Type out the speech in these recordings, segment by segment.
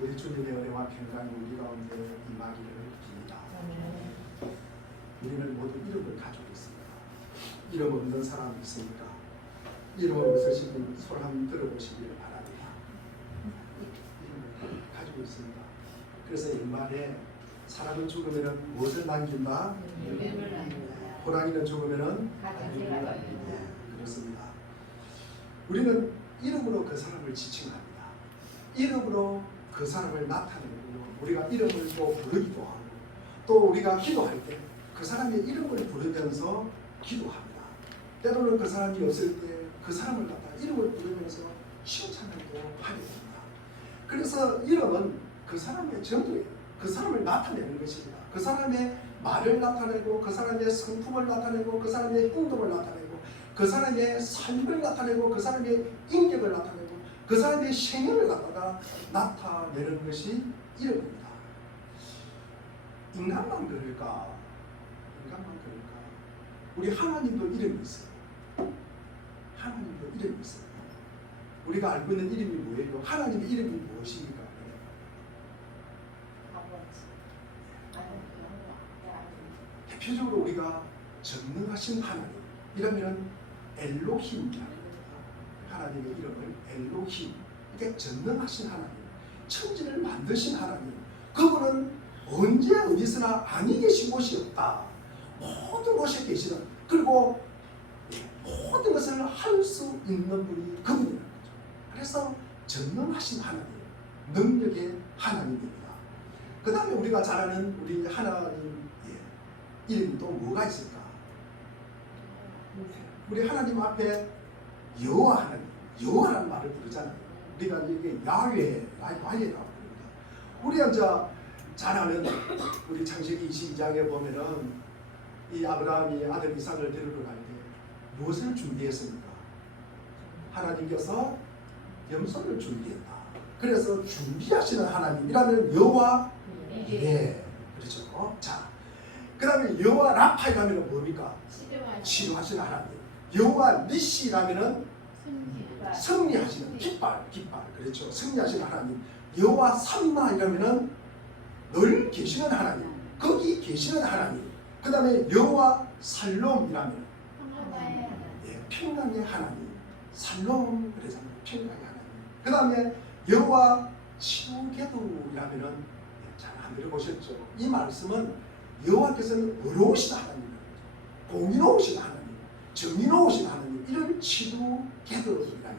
우리 주님의 은혜와 평강이 우리 가운데 임하기를 빕니다. 우리는 모두 이름을 가지고 있습니다. 이름 없는 사람이 있습니까? 이름 없으신 분 손 한번 들어보시기를 바랍니다. 이름을 가지고 있습니다. 그래서 옛말에 사람은 죽으면 무엇을 남긴다? 이름을 남긴다. 호랑이는 죽으면 그렇습니다. 우리는 이름으로 그 사람을 지칭합니다. 이름으로 그 사람을 나타내고 우리가 이름을 또 부르기도 하고 또 우리가 기도할 때 그 사람의 이름을 부르면서 기도합니다. 때로는 그 사람이 없을 때 그 사람을 갖다 이름을 부르면서 칭찬하기도 하게 됩니다. 그래서 이름은 그 사람의 정도예요. 그 사람을 나타내는 것입니다. 그 사람의 말을 나타내고 그 사람의 성품을 나타내고 그 사람의 행동을 나타내고 그 사람의 삶을 나타내고 그 사람의 인격을 나타내고 그 사람의 생애를 갖다가 나타내는 것이 이름입니다. 인간만 그럴까? 인간만 그럴까? 우리 하나님도 이름이 있어요. 하나님도 이름이 있어요. 우리가 알고 있는 이름이 뭐예요? 하나님의 이름이 무엇입니까? 대표적으로 우리가 전능하신 하나님이라면 엘로힘이라고 합니다. 하나님의 이름을 엘로힘. 이게 전능하신 하나님, 천지를 만드신 하나님. 그분은 언제 어디서나 아니 계신 곳이 없다. 모든 곳에 계시는, 그리고 모든 것을 할 수 있는 분이 그분이라는 거죠. 그래서 전능하신 하나님, 능력의 하나님입니다. 그 다음에 우리가 잘 아는 우리 하나님 이름이 또 뭐가 있을까? 우리 하나님 앞에 여호와 하나님, 여호와라는 말을 부르잖아요. 우리가 이게 야훼라고 부릅니다. 우리가 이제 잘 아는 우리 창세기 22장에 보면은 이 아브라함이 아들 이삭을 데리러 갈 때 무엇을 준비했습니까? 하나님께서 염소를 준비했다. 그래서 준비하시는 하나님이라면 여호와 그렇죠. 자, 그 다음에 여호와 라파이라면 뭡니까? 치료하시는 하나님. 여호와 니시라면은 승리하시는 깃발 그렇죠. 승리하시는 하나님. 여호와 삼마이라면은 늘 계시는 하나님, 거기 계시는 하나님. 그 다음에 여호와 살롬이라면 평강의 하나님, 살롬 그러잖아요. 평강의 하나님. 그 다음에 여호와 치유계도라면은 잘 안 들어보셨죠? 이 말씀은 여호와께서는 의로우신 하나님, 공의로우신 하나님, 정의로우신 하나님, 이런 치유계도입니다.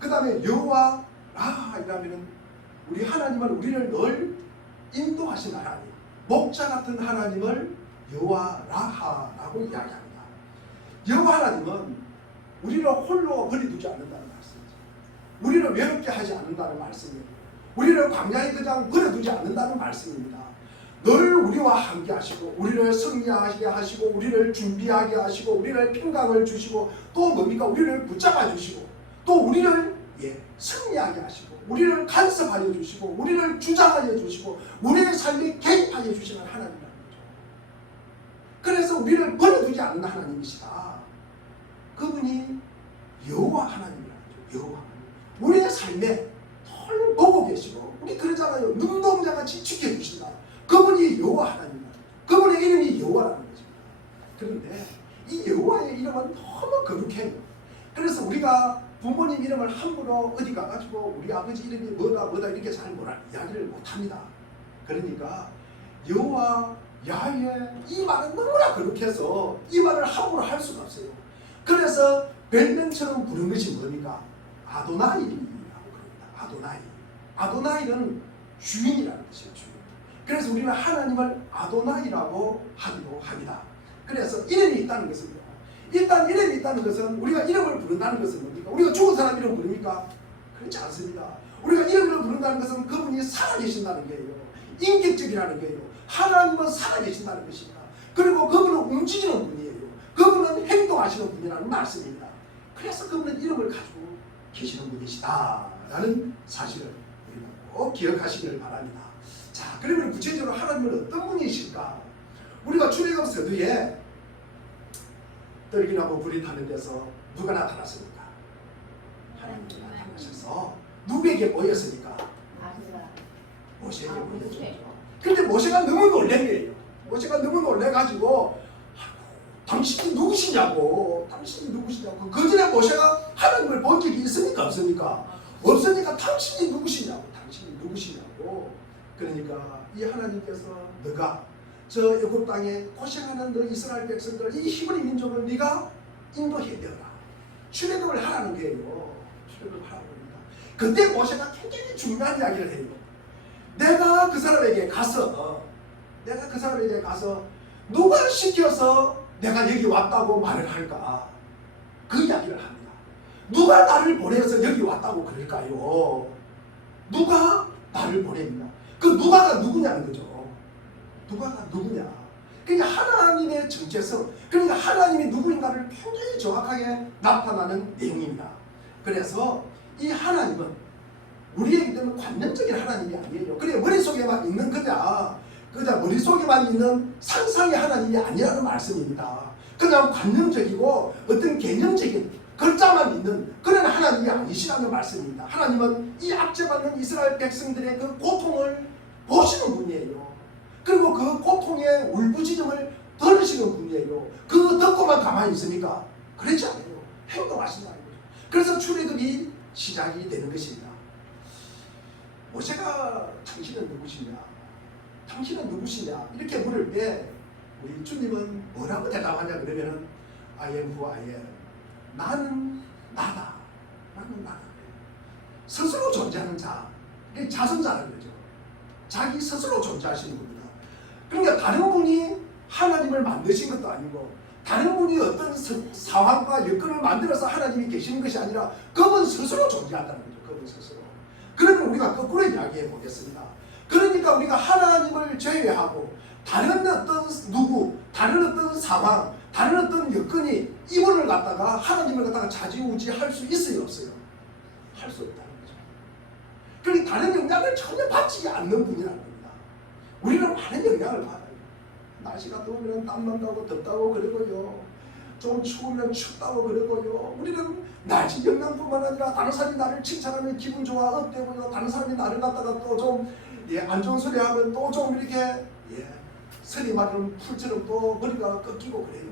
그 다음에 여호와 라하이라면은 우리 하나님은 우리를 늘 인도하신 하나님, 목자 같은 하나님을 여호와 라하라고 이야기합니다. 여호와 하나님은 우리를 홀로 버려두지 않는다는 말씀이죠. 우리를 외롭게 하지 않는다는 말씀이에요. 우리를 광야의 그장 버려두지 않는다는 말씀입니다. 늘 우리와 함께 하시고 우리를 승리하게 하시고 우리를 준비하게 하시고 우리를 평강을 주시고 또 뭡니까? 우리를 붙잡아 주시고 또 우리를 승리하게 하시고 우리를 간섭하여 주시고 우리를 주장하여 주시고 우리의 삶에 개입하여 주시는 하나님이라는 거죠. 그래서 우리를 버려두지 않는 하나님이시다. 그분이 여호와 하나님이라는 거죠. 여호와 하나님. 우리의 삶에 늘 보고 계시고 우리 그러잖아요. 눈동자같이 지켜주신다. 그분이 여호와 하나님이라는 거죠. 그분의 이름이 여호와라는 것입니다. 그런데 이 여호와의 이름은 너무 거룩해요. 그래서 우리가 부모님 이름을 함부로 어디 가가지고 우리 아버지 이름이 뭐다 이렇게 잘 이야기를 못합니다. 그러니까 여호와, 야훼 이 말은 너무나 거룩해서 이 말을 함부로 할 수가 없어요. 그래서 별명처럼 부르는 것이 뭡니까? 아도나이라고 부릅니다. 아도나이는 주인이라는 뜻이에요. 주인. 그래서 우리는 하나님을 아도나이라고 하기도 합니다. 그래서 이름이 있다는 것은요. 일단 이름이 있다는 것은 우리가 이름을 부른다는 것은 뭡니까? 우리가 죽은 사람 이름 부릅니까? 그렇지 않습니다. 우리가 이름을 부른다는 것은 그분이 살아계신다는 거예요. 인격적이라는 거예요. 하나님은 살아계신다는 것입니다. 그리고 그분은 움직이는 분이에요. 그분은 행동하시는 분이라는 말씀입니다. 그래서 그분은 이름을 가지고 계시는 분이시다 라는 사실을 우리가 꼭 기억하시기를 바랍니다. 자, 그러면 구체적으로 하나님은 어떤 분이실까? 우리가 출애굽 서두에 떨기나무 불이 타는 데서 누가 나타났습니까? 하나님이 나타나셔서 누구에게 모였으니까? 모세에게 보내죠. 근데 모세가 너무 놀란 거예요. 모세가 너무 놀래가지고 당신이 누구시냐고, 당신이 누구시냐고. 그 전에 모세가 하나님을 본 적이 있습니까 없습니까? 없으니까 당신이 누구시냐고, 당신이 누구시냐고. 그러니까 이 하나님께서 너가 저 애굽 땅에 고생하는 너 이스라엘 백성들, 이 히브리 민족을 네가 인도해내라, 출애굽을 하라는 거예요. 출애굽을 하라는 겁니다. 그때 모세가 굉장히 중요한 이야기를 해요. 내가 그 사람에게 가서 누가 시켜서 내가 여기 왔다고 말을 할까? 그 이야기를 합니다. 누가 나를 보내서 여기 왔다고 그럴까요? 누가 나를 보냅니다. 그 누가가 누구냐는 거죠. 누가가 누구냐? 그러니까 하나님의 정체성, 그러니까 하나님이 누구인가를 굉장히 정확하게 나타나는 내용입니다. 그래서 이 하나님은 우리에게는 관념적인 하나님이 아니에요. 그래 머릿속에만 있는 그냥 머릿속에만 있는 상상의 하나님이 아니라는 말씀입니다. 그냥 관념적이고 어떤 개념적인 글자만 있는 그런 하나님이 아니시라는 말씀입니다. 하나님은 이 압제받는 이스라엘 백성들의 그 고통을 보시는 분이에요. 그리고 그 고통의 울부짖음을 들으시는 분이에요. 그거 듣고만 가만히 있습니까? 그렇지 않아요. 행동하신다는 거죠. 그래서 출애굽이 시작이 되는 것입니다. 모세가 당신은 누구시냐? 당신은 누구시냐? 이렇게 물을 때 우리 주님은 뭐라고 대답하냐 그러면은 I am who I am. 나는 나다. 나는 나다. 스스로 존재하는 자. 이게 자선자라는 거죠. 자기 스스로 존재하시는 겁니다. 그러니까 다른 분이 하나님을 만드신 것도 아니고 다른 분이 어떤 상황과 여건을 만들어서 하나님이 계시는 것이 아니라 그분 스스로 존재한다는 거죠. 그분 스스로. 그러면 우리가 거꾸로 이야기해 보겠습니다. 그러니까 우리가 하나님을 제외하고 다른 어떤 누구, 다른 어떤 상황, 다른 어떤 여건이 이분을 갖다가 하나님을 갖다가 좌지우지할 수 있어요, 없어요? 할 수 없다는 거죠. 그러니까 다른 영향을 전혀 받지 않는 분이라는 겁니다. 우리는 많은 영향을 받아요. 날씨가 더우면 땀만 나고 덥다고 그러고요. 좀 추우면 춥다고 그러고요. 우리는 날씨 영향뿐만 아니라 다른 사람이 나를 칭찬하면 기분 좋아 업되고요. 다른 사람이 나를 갖다가 또 좀 안 좋은 소리 하면 또 좀 이렇게 서리 마른 풀처럼 또 머리가 꺾이고 그래요.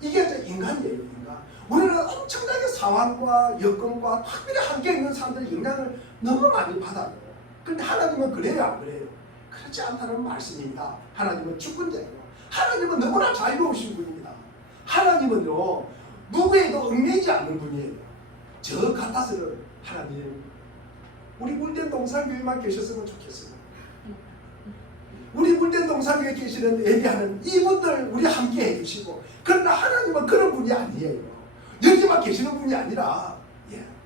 이게 이제 인간이에요, 인간. 우리는 엄청나게 상황과 여건과 특별히 함께 있는 사람들의 영향을 너무 많이 받아요. 그런데 하나님은 그래요, 안 그래요? 그렇지 않다는 말씀입니다. 하나님은 주권자예요. 하나님은 너무나 자유로우신 분입니다. 하나님은요, 누구에도 얽매이지 않는 분이에요. 저 같아서는 하나님, 우리 물된 동산교회만 계셨으면 좋겠어요. 우리 물된 동산교회에 계시는 예배하는 이분들 우리 함께 해주시고, 그러나 하나님은 그런 분이 아니에요. 여기만 계시는 분이 아니라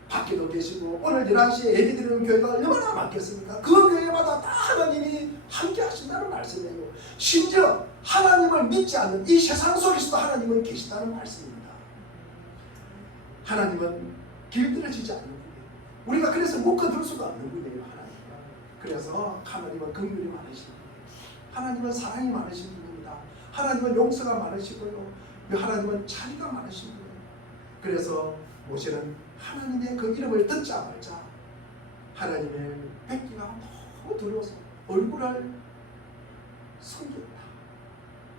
밖에도 계시고 오늘 11시에 예배드리는 교회가 얼마나 많겠습니까? 그 교회마다 다 하나님이 함께 하신다는 말씀이에요. 심지어 하나님을 믿지 않는 이 세상 속에서도 하나님은 계시다는 말씀입니다. 하나님은 길들여지지 않는 분이에요. 우리가 그래서 묶어둘 수가 없는 분이에요. 그래서 하나님은 긍휼이 많으신 분이에요. 하나님은 사랑이 많으신 분입니다. 하나님은 용서가 많으시고요. 하나님은 자비가 많으신 분이에요. 그래서 모세는 하나님의 그 이름을 듣자 말자 하나님의 뵙기가 너무 두려워서 얼굴을 숨겼다.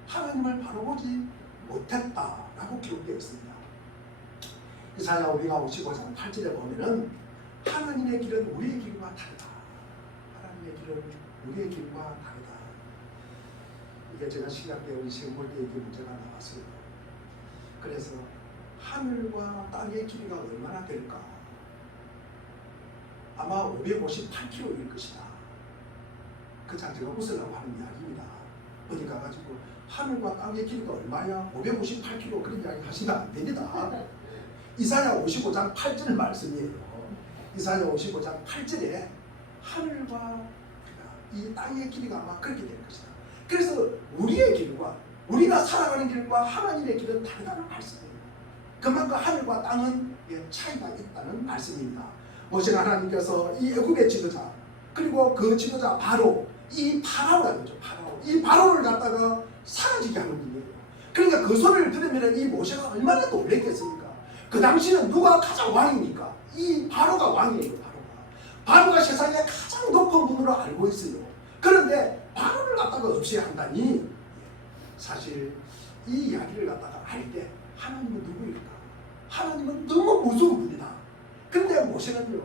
하나님을 바로 보지 못했다라고 기록되어 있습니다. 이사야 우리가 55장 8절에 보면은 하나님의 길은 우리의 길과 다르다. 하나님의 길은 우리의 길과 다르다. 이게 제가 신학대 우리 시험 볼 때 이게 문제가 나왔어요. 그래서 하늘과 땅의 길이가 얼마나 될까? 아마 558km일 것이다. 그 장제가 웃으려고 하는 이야기입니다. 어디 가가지고 하늘과 땅의 길이가 얼마야? 558km 그런 이야기 하시면 안 됩니다. 이사야 55장 8절 말씀이에요. 이사야 55장 8절에 하늘과 이 땅의 길이가 아마 그렇게 될 것이다. 그래서 우리의 길과 우리가 살아가는 길과 하나님의 길은 다르다는 말씀이에요. 그만큼 하늘과 땅은 차이가 있다는 말씀입니다. 모세가 하나님께서 이 애굽의 지도자 그리고 그 지도자 바로 이 파라오라는 거죠. 파라오. 이 파라오를 갖다가 사라지게 하는 분이에요. 그러니까 그 소리를 들으면 이 모세가 얼마나 놀랬겠습니까? 그 당시는 누가 가장 왕이니까 이 바로가 왕이에요. 바로가 세상에 가장 높은 분으로 알고 있어요. 그런데 바로를 갖다가 없이 한다니, 사실 이 이야기를 갖다가 알 때 하나님은 누구일까? 하나님은 너무 무서운 분이다. 근데 모세는요,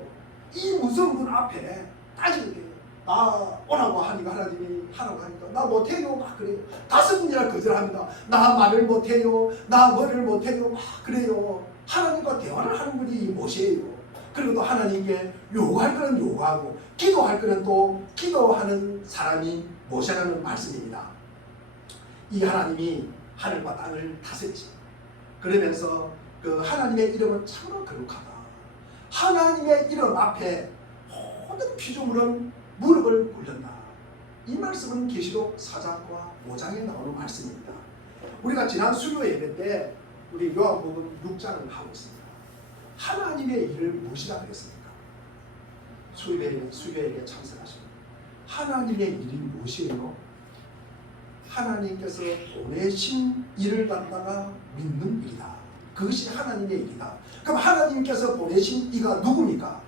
이 무서운 분 앞에 따지는 게, 나 오라고 하니까 하나님이 하라고 하니까 나 못해요 막 그래요. 5분이나 거절합니다. 나 말을 못해요, 나 뭐를 못해요 막 그래요. 하나님과 대화를 하는 분이 이 모세예요. 그리고 또 하나님께 요구할 거는 요구하고 기도할 거는 또 기도하는 사람이 모세라는 말씀입니다. 이 하나님이 하늘과 땅을 다스리시, 그러면서 그 하나님의 이름은 참으로 거룩하다. 하나님의 이름 앞에 모든 피조물은 무릎을 꿇는다. 이 말씀은 계시록 4장과 5장에 나오는 말씀입니다. 우리가 지난 수요 예배 때 우리 요한복음 6장을 하고 있습니다. 하나님의 일을 무엇이라 그랬습니까? 수요예배에 참석하십니다. 하나님의 일이 무엇이에요? 하나님께서 보내신 일을 갖다가 믿는 일이다. 그것이 하나님의 일이다. 그럼 하나님께서 보내신 이가 누굽니까?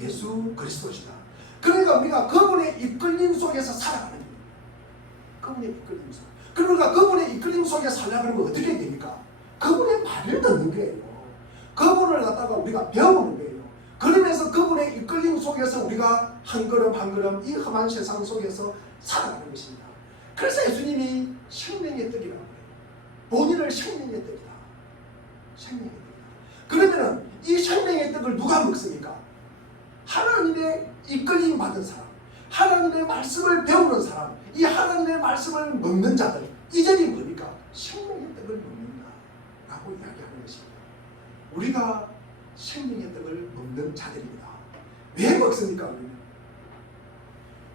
예수 그리스도시다. 그러니까 우리가 그분의 이끌림 속에서 살아가는 겁니다. 그분의 이끌림 속. 그러니까 그분의 이끌림 속에 살아가는 건 어떻게 됩니까? 그분의 말을 듣는 거예요. 그분을 갖다가 우리가 배우는 거예요. 그러면서 그분의 이끌림 속에서 우리가 한 걸음 한 걸음 이 험한 세상 속에서 살아가는 것입니다. 그래서 예수님이 생명의 떡이라고 해요. 본인을 생명의 떡이다. 생명의 떡이다. 그러면은 이 생명의 떡을 누가 먹습니까? 하나님의 이끌림 받은 사람, 하나님의 말씀을 배우는 사람, 이 하나님의 말씀을 먹는 자들, 이 점이 뭡니까? 생명의 떡을 먹는다라고 이야기하는 것입니다. 우리가 생명의 떡을 먹는 자들입니다. 왜 먹습니까? 우리는?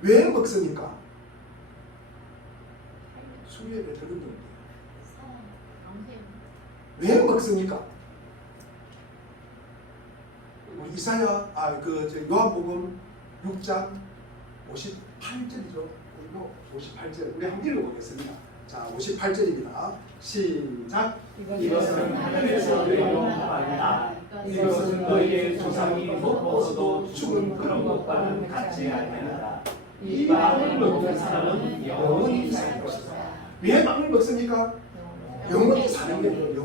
왜 먹습니까? 수요예배 들었는데 왜 먹습니까? 우리 요한복음 6장 58절이죠. 58절 우리 한번 읽어보겠습니다. 자, 58절입니다. 시작. 이것은 하늘에서 내려온 바입니다. 이것은 너희의 조상이 먹어도 죽은 그런 것과는 같지 아니하다. 이 빵을 먹는 사람은 영원히 살 것이다. 왜 빵을 먹습니까? 영원히 사는 거예요.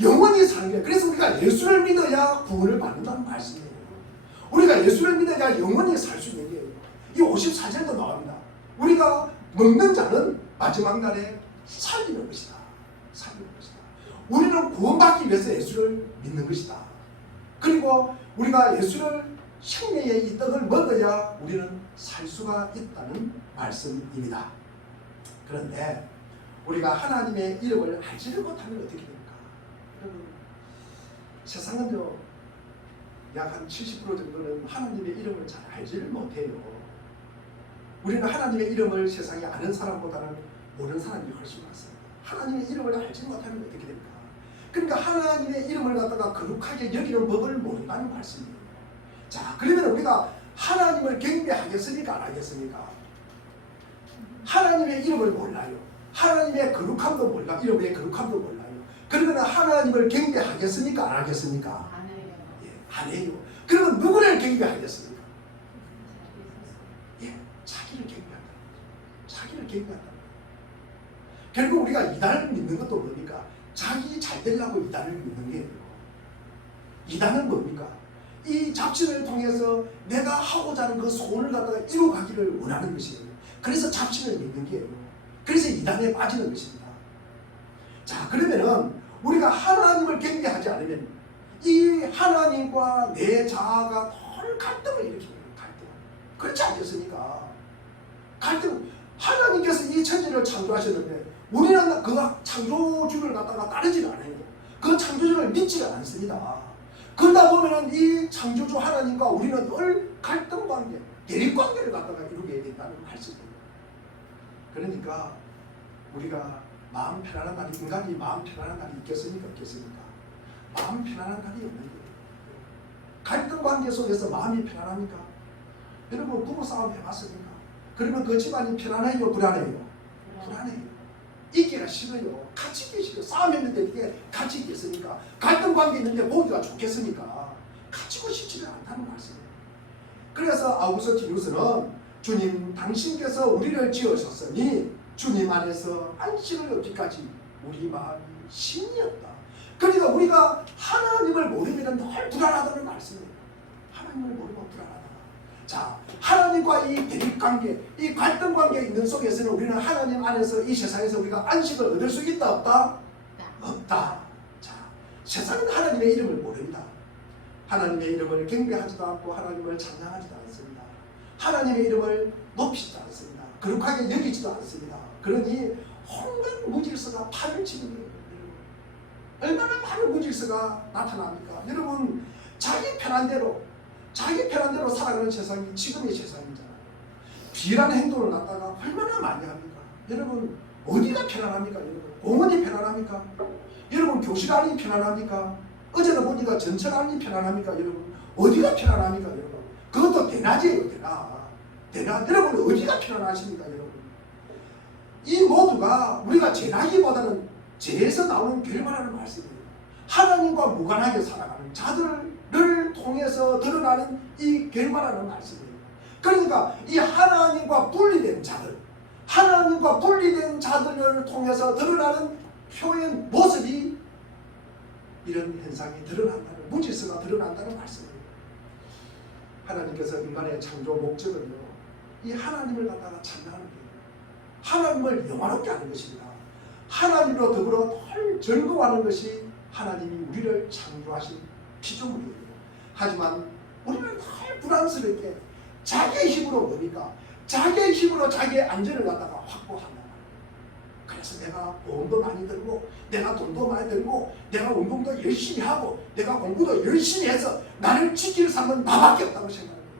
영원히 사는 거예요. 그래서 우리가 예수를 믿어야 구원을 받는다는 말씀이에요. 우리가 예수를 믿어야 영원히 살 수 있는 거예요. 이 54절도 나옵니다. 우리가 먹는 자는 마지막 날에 살리는 것이다. 살리는 것이다. 우리는 구원받기 위해서 예수를 믿는 것이다. 그리고 우리가 예수를 생명의 이 떡을 먹어야 우리는 살 수가 있다는 말씀입니다. 그런데 우리가 하나님의 이름을 알지를 못하면 어떻게 됩니까? 여러분, 세상은요, 약 한 70% 정도는 하나님의 이름을 잘 알지를 못해요. 우리는 하나님의 이름을 세상에 아는 사람보다는 모르는 사람이 훨씬 많습니다. 하나님의 이름을 알지 못하면 어떻게 됩니까? 그러니까 하나님의 이름을 갖다가 거룩하게 여기는 법을 모른다는 말씀이에요. 자, 그러면 우리가 하나님을 경배하겠습니까? 안 하겠습니까? 하나님의 이름을 몰라요. 하나님의 거룩함도 몰라. 이름의 거룩함도 몰라요. 그러면 하나님을 경배하겠습니까? 안 하겠습니까? 안 해요. 예, 안 해요. 그러면 누구를 경배하겠습니까? 예, 자기를 경배한다. 자기를 경배한다. 결국 우리가 이단을 믿는 것도 뭡니까? 자기 잘 되려고 이단을 믿는 거예요. 이단은 뭡니까? 이 잡신을 통해서 내가 하고자 하는 그 소원을 갖다가 이루어가기를 원하는 것이에요. 그래서 잡신을 믿는 거예요. 그래서 이단에 빠지는 것입니다. 자, 그러면은 우리가 하나님을 경배하지 않으면 이 하나님과 내 자아가 늘 갈등을 일으키는 갈등. 그렇지 않겠습니까? 갈등. 하나님께서 이 천지를 창조하셨는데 우리는 그 창조주를 갖다가 따르지 않아요. 그 창조주를 믿지가 않습니다. 그러다 보면은 이 창조주 하나님과 우리는 늘 갈등 관계, 대립 관계를 갖다가 이루게 된다는 말씀입니다. 그러니까 우리가 마음 편안한 날이, 인간이 마음 편안한 날이 있겠습니까? 없겠습니까? 마음 편안한 날이 없는 거예요. 갈등 관계 속에서 마음이 편안합니까? 여러분 부부 싸움 해봤습니까? 그러면 그 집안이 편안해요? 불안해요? 불안해요. 있기가 싫어요. 같이 있기 싫어요. 싸움했는데 이게 같이 있겠습니까? 갈등 관계 있는데 보기가 좋겠습니까? 같이고 싶지는 않다는 말씀이에요. 그래서 아우구스티누스는 주님 당신께서 우리를 지으셨으니 주님 안에서 안식을 얻기까지 우리 마음이 신이었다. 그러니까 우리가 하나님을 모르면 늘 불안하다는 말씀이에요. 하나님을 모르면 불안하다. 자, 하나님과 이 대립관계, 이 갈등관계 있는 속에서는 우리는 하나님 안에서 이 세상에서 우리가 안식을 얻을 수 있다 없다? 없다. 자, 세상은 하나님의 이름을 모릅니다. 하나님의 이름을 경배하지도 않고 하나님을 찬양하지도 않습니다. 하나님의 이름을 높이지도 않습니다. 거룩하게 여기지도 않습니다. 그러니 온갖 무질서가 판을 치는 거예요. 얼마나 많은 무질서가 나타납니까? 여러분, 자기 편한 대로 살아가는 세상이 지금의 세상이잖아요. 비란 행동을 갖다가 얼마나 많이 합니까? 여러분, 어디가 편안합니까? 여러분, 공원이 편안합니까? 여러분, 교실 안이 편안합니까? 어제는 보니까 전철 안이 편안합니까? 여러분, 어디가 편안합니까? 여러분, 그것도 대낮이에요. 대낮. 여러분, 어디가 편안하십니까? 여러분, 이 모두가 우리가 죄나기보다는 죄에서 나오는 결과라는 말씀이에요. 하나님과 무관하게 살아가는 자들을 통해서 드러나는 이 결과라는 말씀이에요. 그러니까 이 하나님과 분리된 자들을 통해서 드러나는 표현 모습이 이런 현상이 드러난다는, 무질서가 드러난다는 말씀이에요. 하나님께서 인간의 창조 목적은요, 이 하나님을 갖다가 찬양하는 거예요. 하나님을 영화롭게 하는 것입니다. 하나님으로 더불어 늘 즐거워하는 것이 하나님이 우리를 창조하신 피조물이에요. 하지만 우리는 늘 불안스럽게 자기의 힘으로 뭡니까? 자기의 힘으로 자기의 안전을 갖다가 확보한다. 그래서 내가 보험도 많이 들고, 내가 돈도 많이 들고, 내가 운동도 열심히 하고, 내가 공부도 열심히 해서 나를 지킬 사람은 나밖에 없다고 생각합니다.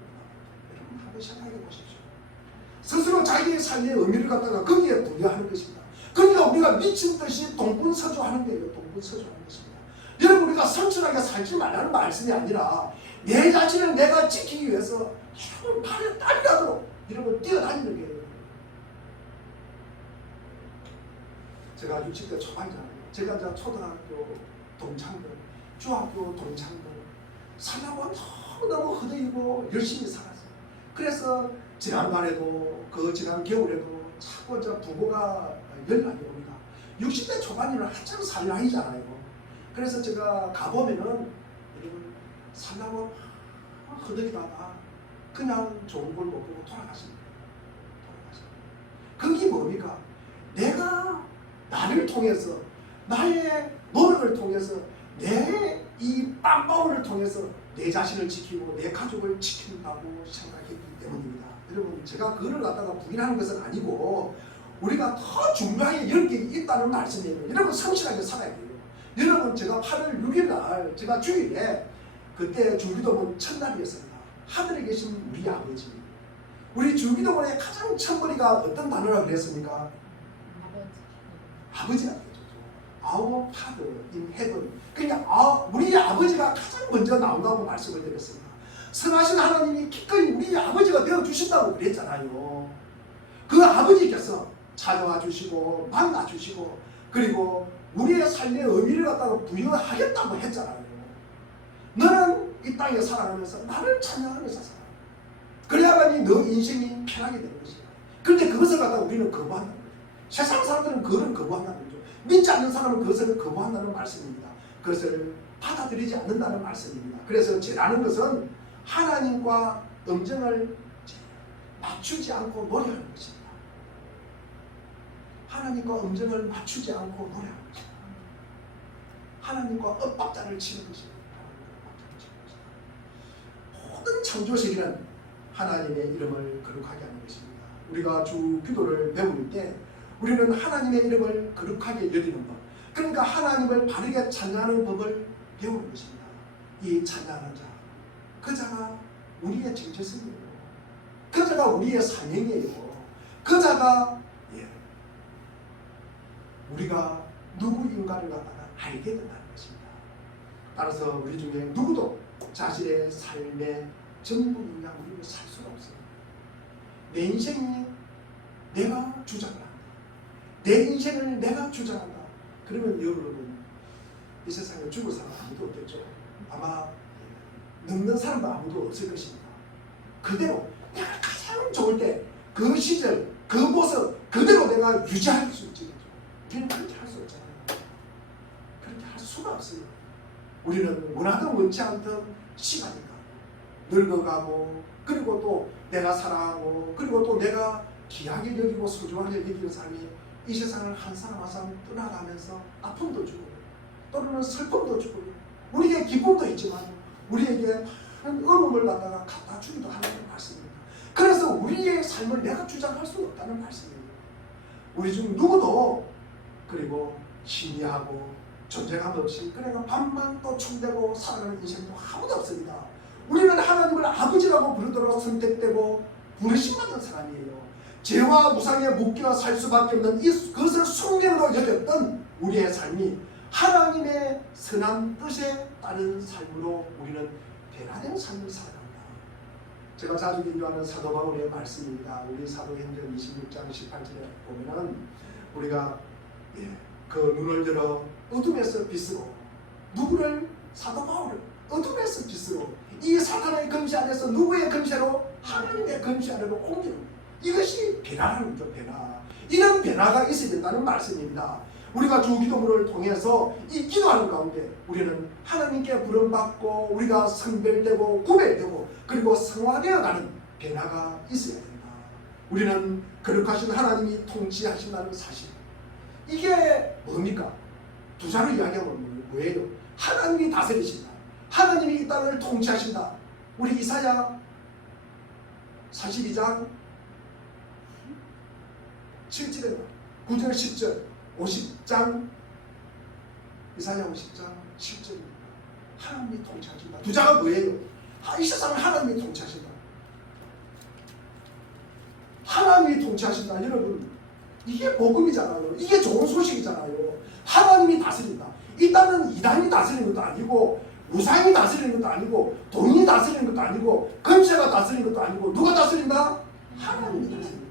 여러분, 한번 생각해 보십시오. 스스로 자기의 삶의 의미를 갖다가 거기에 부여하는 것입니다. 그러니까 우리가 미친 듯이 동분서주하는 거예요. 동분서주하는 것입니다. 여러분, 우리가 성실하게 살지 말라는 말씀이 아니라 내 자신을 내가 지키기 위해서 여러분 발에 땀이라도 여러분 뛰어다니는 거예요. 제가 60대 초반이잖아요. 제가 이제 초등학교 동창들, 중학교 동창들 살라고 너무너무 허덕이고 열심히 살았어요. 그래서 지난달에도 지난 겨울에도 자꾸 부모가 연락이 옵니다. 60대 초반이면 한참 살 나이잖아요. 그래서 제가 가보면은 여러분 살라고 허덕이다가 그냥 좋은 걸 못 보고 돌아가십니다. 그게 뭡니까? 내가 나를 통해서, 나의 노력을 통해서, 내 이 땀방울을 통해서 내 자신을 지키고 내 가족을 지킨다고 생각했기 때문입니다. 여러분, 제가 그를 갖다가 부인하는 것은 아니고 우리가 더 중요하게 10개 있다는 말씀이에요. 여러분, 성실하게 살아야 돼요. 여러분, 제가 8월 6일 날 제가 주일에 그때 주기도문 첫날이었습니다. 하늘에 계신 우리 아버지, 우리 주기도문의 가장 첫머리가 어떤 단어라고 그랬습니까? 아버지라고 했죠. Our Father in Heaven. 그러니까 우리 아버지가 가장 먼저 나온다고 말씀을 드렸습니다. 선하신 하나님이 기꺼이 우리 아버지가 되어주신다고 그랬잖아요. 그 아버지께서 찾아와 주시고 만나 주시고 그리고 우리의 삶의 의미를 갖다가 부여하겠다고 했잖아요. 너는 이 땅에 살아가면서 나를 찬양하면서 살아. 그래야만이 너 인생이 편하게 되는 것이다. 그런데 그것을 갖다가 우리는 거부한다는 거죠. 세상 사람들은 그것을 거부한다는 거죠. 믿지 않는 사람은 그것을 거부한다는 말씀입니다. 그것을 받아들이지 않는다는 말씀입니다. 그래서 죄라는 것은 하나님과 음정을 맞추지 않고 노래하는 것입니다. 하나님과 음정을 맞추지 않고 노래하는 것입니다. 하나님과 엇박자를 치는 것입니다. 모든 창조세계는 하나님의 이름을 거룩하게 하는 것입니다. 우리가 주 기도를 배울 때 우리는 하나님의 이름을 거룩하게 여기는 법, 그러니까 하나님을 바르게 찬양하는 법을 배우는 것입니다. 이 찬양하는 자, 그 자가 우리의 정체성이에요. 그 자가 우리의 사명이에요. 그 자가 우리가 누구인가를 갖다가 알게 된다는 것입니다. 따라서 우리 중에 누구도 자신의 삶의 전부인 양 우리는 살 수가 없어요. 내 인생이 내가 주장을 한다. 내 인생을 내가 주장한다. 그러면 여러분, 이 세상에 죽을 사람 아무도 없겠죠. 아마 늙는 사람도 아무도 없을 것입니다. 그대로 내가 가장 좋을 때 그 시절 그 모습 그대로 내가 유지할 수 있지. 우리는 그렇게 할 수 없잖아요. 그렇게 할 수가 없어요. 우리는 원하든 원치 않든 시간이가 늙어가고, 그리고 또 내가 사랑하고, 그리고 또 내가 귀하게 여기고 소중하게 여기는 삶이 이 세상을 한 사람 한 사람 떠나가면서 아픔도 주고 또는 슬픔도 주고 우리에게 기쁨도 있지만 우리에게 어려움을 갖다가 갖다 주기도 하는 말씀입니다. 그래서 우리의 삶을 내가 주장할 수 없다는 말씀입니다. 우리 중 누구도 그리고 신이하고 존재감 없이 그래가 밥만 또 충되고 살아가는 인생도 아무도 없습니다. 우리는 하나님을 아버지라고 부르도록 선택되고 부르심받은 사람이에요. 죄와 무상에 묶여 살 수밖에 없는 그것을 숙명으로 여겼던 우리의 삶이 하나님의 선한 뜻에 따른 삶으로 우리는 변화된 삶을 살아갑니다. 제가 자주 인용하는 사도 바울의 말씀입니다. 우리 사도행전 26장 18절에 보면은 우리가 그 눈을 열어 어둠에서 빛으로 누구를 사도 바울을 어둠에서 빛으로 이 사탄의 금시 안에서 누구의 금시로 하나님의 금시 안으로 옮기는 이것이 변화라는 거죠. 변화. 이런 변화가 있어야 된다는 말씀입니다. 우리가 주기도문을 통해서 이 기도하는 가운데 우리는 하나님께 부름받고 우리가 선별되고 구별되고 그리고 성화되어가는 변화가 있어야 된다. 우리는 거룩하신 하나님이 통치하신다는 사실, 이게 뭡니까? 두 자로 이야기하면 뭐예요? 하나님이 다스리신다. 하나님이 이 땅을 통치하신다. 우리 이사야 42장 7절에 9절 10절 50장 이사야 50장 10절입니다. 하나님이 통치하신다. 두 자가 뭐예요? 이 세상을 하나님이 통치하신다. 하나님이 통치하신다. 여러분, 이게 복음이잖아요. 이게 좋은 소식이잖아요. 하나님이 다스린다. 이 땅은 이단이 다스리는 것도 아니고 우상이 다스리는 것도 아니고 돈이 다스리는 것도 아니고 금세가 다스리는 것도 아니고 누가 다스린다? 하나님이 다스린다.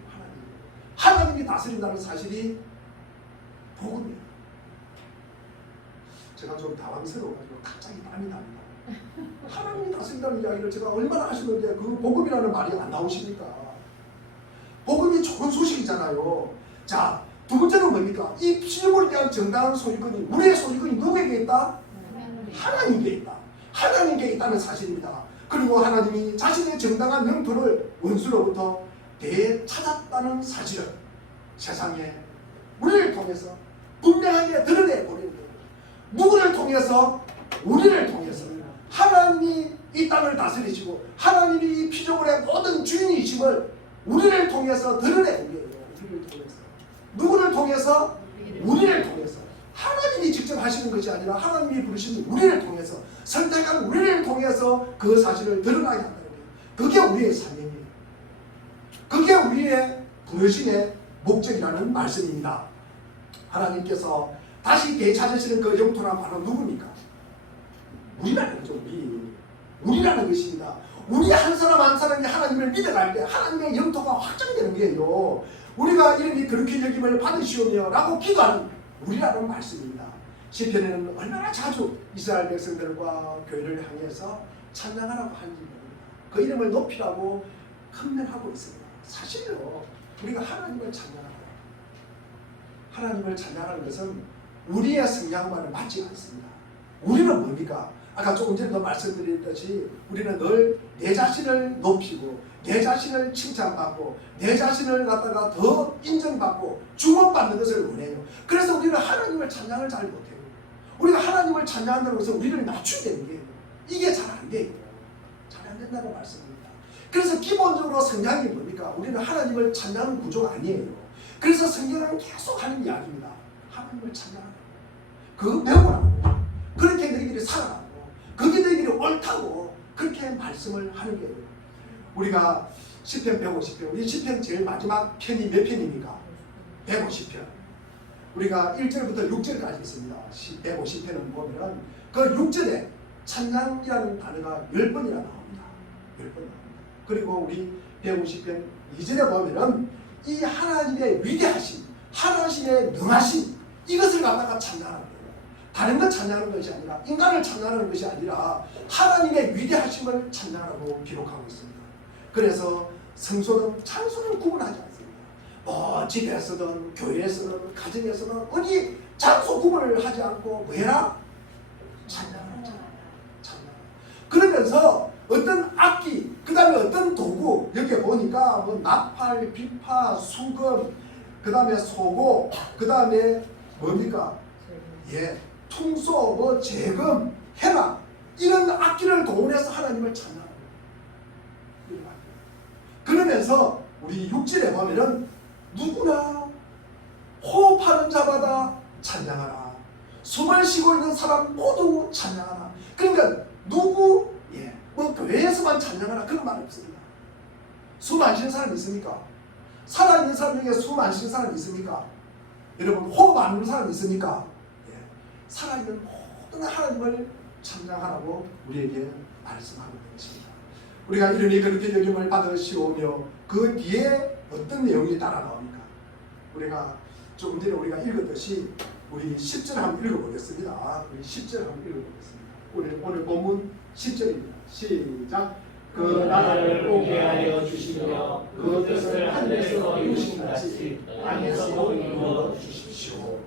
하나님이 다스린다는 사실이 복음이에요. 제가 좀 당황스러워가지고 갑자기 땀이 납니다. 하나님이 다스린다는 이야기를 제가 얼마나 하시는데 그 복음이라는 말이 안 나오십니까? 복음이 좋은 소식이잖아요. 자, 두 번째는 뭡니까? 이 피조물에 대한 정당한 소유권이, 우리의 소유권이 누구에게 있다? 하나님께 있다. 하나님께 있다는 사실입니다. 그리고 하나님이 자신의 정당한 영토를 원수로부터 되찾았다는 사실을 세상에 우리를 통해서 분명하게 드러내 보내는 거예요. 누구를 통해서? 우리를 통해서. 하나님이 이 땅을 다스리시고 하나님이 이 피조물의 모든 주인이심을 우리를 통해서 드러내는 거예요. 우리를 통해서. 누구를 통해서? 우리를 통해서. 하나님이 직접 하시는 것이 아니라 하나님이 부르시는 우리를 통해서, 선택한 우리를 통해서 그 사실을 드러나게 한다는 거예요. 그게 우리의 사명이에요. 그게 우리의 부르심의 목적이라는 말씀입니다. 하나님께서 다시 되찾으시는 그 영토란 바로 누굽니까? 우리라는 거죠. 우리라는 것입니다. 우리 한 사람 한 사람이 하나님을 믿어갈 때 하나님의 영토가 확정되는 거예요. 우리가 이름이 그렇게 여김을 받으시오며 라고 기도하는 우리라는 말씀입니다. 시편에는 얼마나 자주 이스라엘 백성들과 교회를 향해서 찬양하라고 하는지 모릅니다. 그 이름을 높이라고 헌명하고 있습니다. 사실요, 우리가 하나님을 찬양하고 하나님을 찬양하는 것은 우리의 성향과는 맞지 않습니다. 우리는 뭡니까? 아까 조금 전에도 말씀드렸듯이 우리는 늘 내 자신을 높이고 내 자신을 칭찬받고 내 자신을 갖다가 더 인정받고 주목받는 것을 원해요. 그래서 우리는 하나님을 찬양을 잘 못해요. 우리가 하나님을 찬양한다는 것은 우리를 낮추게 돼요. 이게 잘 안 돼요. 잘 안 된다는 말씀입니다. 그래서 기본적으로 성향이 뭡니까? 우리는 하나님을 찬양하는 구조가 아니에요. 그래서 성경은 계속 하는 이야기입니다. 하나님을 찬양하는 그 배우라고, 그렇게 너희들이 살아가고 그게 너희들이 옳다고 그렇게 말씀을 하는 거예요. 우리가 시편 150편, 우리 시편 제일 마지막 편이 몇 편입니까? 150편. 우리가 1절부터 6절까지 있습니다. 150편은 보면 그 6절에 찬양이라는 단어가 10번이나 나옵니다. 10번 나옵니다. 그리고 우리 150편 2절에 보면은 이 하나님의 위대하심, 하나님의 능하심, 이것을 갖다가 찬양하는 거예요. 다른 것 찬양하는 것이 아니라, 인간을 찬양하는 것이 아니라 하나님의 위대하심을 찬양하고 기록하고 있습니다. 그래서 성소는 장소를 구분하지 않습니다. 뭐 집에서든 교회에서든 가정에서든 어디 장소 구분을 하지 않고 뭐 해라? 찬양하라. 그러면서 어떤 악기, 그 다음에 어떤 도구, 여기 보니까 뭐 나팔, 비파, 수금, 그 다음에 소고, 그 다음에 뭡니까? 예, 퉁소, 뭐 재금, 해라, 이런 악기를 동원해서 하나님을 찬양합니다. 그러면서 우리 6절에 보면은 누구나 호흡하는 자마다 찬양하라. 숨을 쉬고 있는 사람 모두 찬양하라. 그러니까 누구, 예, 뭐 교회에서만 찬양하라 그런 말 없습니다. 숨 안 쉬는 사람 있습니까? 살아있는 사람 중에 숨 안 쉬는 사람 있습니까? 여러분 호흡 안 하는 사람 있습니까? 예, 살아있는 모든 하나님을 찬양하라고 우리에게 말씀하는 것입니다. 우리가 이러니 그렇게 여김을 받으시오며 그 뒤에 어떤 내용이 따라 나옵니까? 우리가 조금 전에 우리가 읽었듯이 우리 10절 한번 읽어보겠습니다. 우리 10절 한번 읽어보겠습니다. 오늘 본문 10절입니다. 시작. 그 나라를 오게 하여 주시며 그 뜻을 하늘에서 이루신 같이 땅에서도 이루어 주십시오.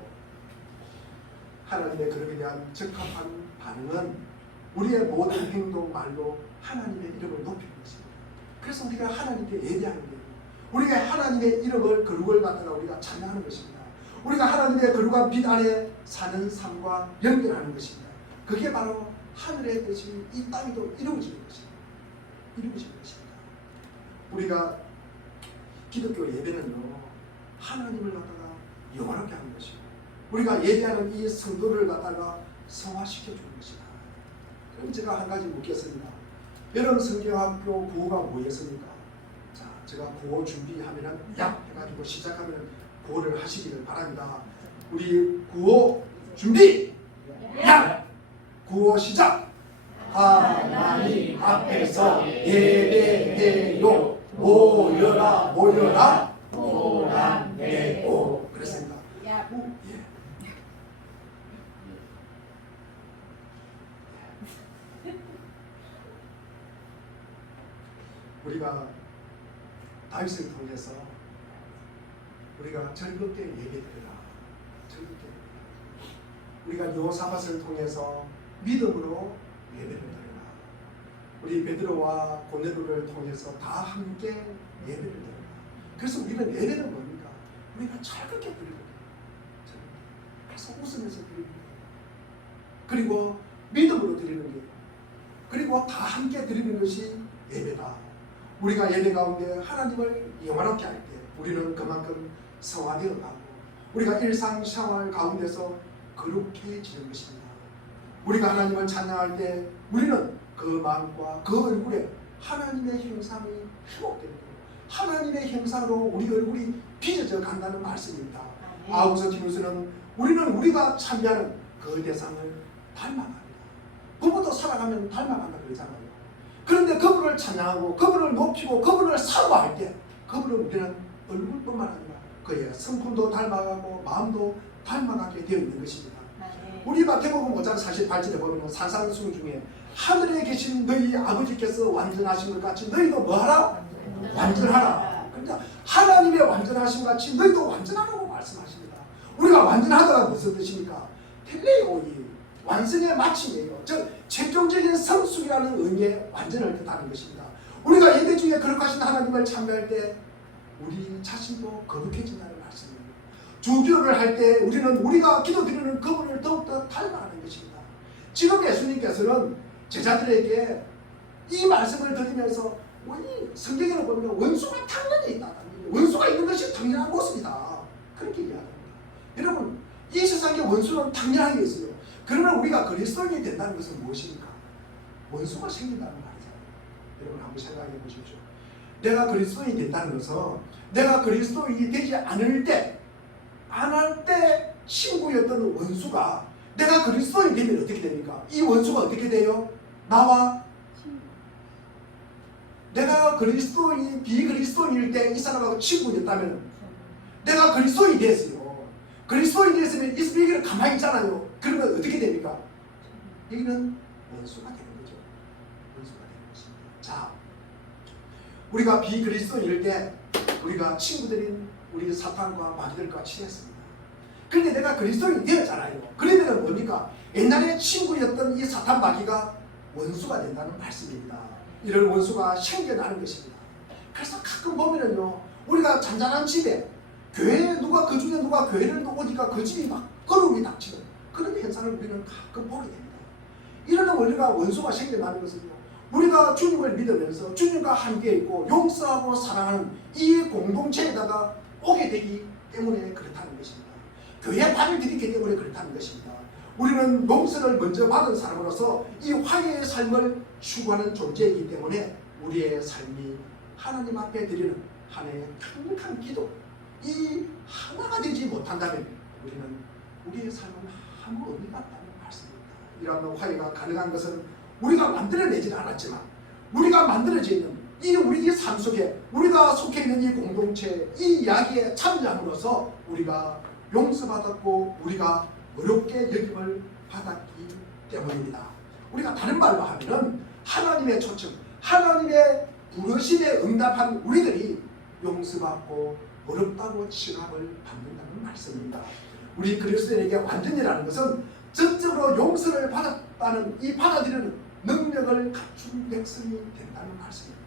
하나님의 그릇에 대한 적합한 반응은 우리의 모든 행동 말로 하나님의 이름을 높이는 것입니다. 그래서 우리가 하나님께 예배하는 거예요. 우리가 하나님의 이름을 거룩을 갖다가 우리가 찬양하는 것입니다. 우리가 하나님의 거룩한 빛 안에 사는 삶과 연결하는 것입니다. 그게 바로 하늘의 뜻이 이 땅에도 이루어지는 것입니다. 이루어지는 것입니다. 우리가 기독교 예배는요, 하나님을 갖다가 영화롭게 하는 것이고 우리가 예배하는 이 성도를 갖다가 성화시켜 주는 것이다. 그럼 제가 한 가지 묻겠습니다. 여러분 성경학교 구호가 뭐였습니까? 자, 제가 구호 준비하면은 약 해가지고 시작하면 구호를 하시기를 바랍니다. 우리 구호 준비! 약! 구호 시작! 하나님 앞에서 예배해요. 모여라 모여라 모란되고 그랬습니다. 예. 우리가 다윗을 통해서 우리가 즐겁게 예배드리라. 즐겁게 우리가 여호사밧을 통해서 믿음으로 예배를 드리라. 우리 베드로와 고넬료를 통해서 다 함께 예배를 드리라. 그래서 우리는 예배는 뭡니까? 우리가 즐겁게 드리는 거예요. 그래서 웃으면서 드리는 거예요. 그리고 믿음으로 드리는 거예요. 그리고 다 함께 드리는 것이 예배다. 우리가 예배 가운데 하나님을 영화롭게 할 때 우리는 그만큼 성화되어 가고 우리가 일상생활 가운데서 거룩해지는 것입니다. 우리가 하나님을 찬양할 때 우리는 그 마음과 그 얼굴에 하나님의 형상이 회복되는 거예요. 하나님의 형상으로 우리 얼굴이 빚어져 간다는 말씀입니다. 아우서 디모스는 우리는 우리가 참여하는 그 대상을 닮아갑니다. 부모도 살아가면 닮아간다 그러잖아요. 그런데 그분을 찬양하고 그분을 높이고 그분을 사모할 때 그분을 우리는 얼굴뿐만 아니라 그의 성품도 닮아가고 마음도 닮아가게 되어 있는 것입니다. 우리 마태복음 5장 48절에 보면 산상수훈 중에 하늘에 계신 너희 아버지께서 완전하신 것 같이 너희도 뭐하라? 완전하라. 그러니까 하나님의 완전하신 것 같이 너희도 완전하라고 말씀하십니다. 우리가 완전하다가 무슨 뜻입니까? 텔레오이 완성의 마침이에요. 즉 최종적인 성숙이라는 의미의 완전을 뜻하는 것입니다. 우리가 예배 중에 거룩하신 하나님을 참여할 때 우리 자신도 거룩해진다는 말씀입니다. 주기도를 할 때 우리는 우리가 기도드리는 그분을 더욱더 닮아가는 것입니다. 지금 예수님께서는 제자들에게 이 말씀을 드리면서 성경에는 보면 원수가 당연히 있다. 원수가 있는 것이 당연한 것입니다. 그렇게 이야기합니다. 여러분 이 세상에 원수는 당연하게 있어요. 그러면 우리가 그리스도인이 된다는 것은 무엇입니까? 원수가 생긴다는 말이잖아요. 여러분 한번 생각해 보십시오. 내가 그리스도인이 된다는 것은 내가 그리스도인이 되지 않을 때 안 할 때 친구였던 원수가 내가 그리스도인이 되면 어떻게 됩니까? 이 원수가 어떻게 돼요? 나와 내가 그리스도인 비그리스도인일 때 이 사람하고 친구였다면 내가 그리스도인이 됐어요. 그리스도인이 됐으면 이 얘기를 가만히 있잖아요. 그러면 어떻게 됩니까? 여기는 원수가 되는 거죠. 원수가 되는 것입니다. 자, 우리가 비그리스도인일 때 우리가 친구들인 우리 사탄과 마귀들과 친했습니다. 그런데 내가 그리스도인이 되었잖아요. 그러면 뭡니까? 옛날에 친구였던 이 사탄 마귀가 원수가 된다는 말씀입니다. 이런 원수가 생겨나는 것입니다. 그래서 가끔 보면은요, 우리가 잔잔한 집에 교회에 그 중에 누가 교회를 오니까 그 집이 막 어려움이 닥치는 그런 현상을 우리는 가끔 보게 됩니다. 이런 원리가 원수가 생겨나는 것은요, 우리가 주님을 믿으면서 주님과 함께 있고 용서하고 사랑하는 이 공동체에다가 오게 되기 때문에 그렇다는 것입니다. 교회에 발을 들이기 때문에 그렇다는 것입니다. 우리는 용서를 먼저 받은 사람으로서 이 화해의 삶을 추구하는 존재이기 때문에 우리의 삶이 하나님 앞에 드리는 하나의 강력한 기도, 이 하나가 되지 못한다면 우리는 우리의 삶은 아무 의미가 없다는 말씀입니다. 이러한 화해가 가능한 것은 우리가 만들어내지는 않았지만 우리가 만들어지는 이 우리의 삶 속에 우리가 속해 있는 이 공동체, 이 이야기에 참여함으로써 우리가 용서받았고 우리가 어렵게 여김을 받았기 때문입니다. 우리가 다른 말로 하면은 하나님의 초청, 하나님의 부르심에 응답한 우리들이 용서받고 어렵다고 취급을 받는다는 말씀입니다. 우리 그리스도인에게 완전이라는 것은 전적으로 용서를 받았다는 이 받아들이는 능력을 갖춘 백성이 된다는 말씀입니다.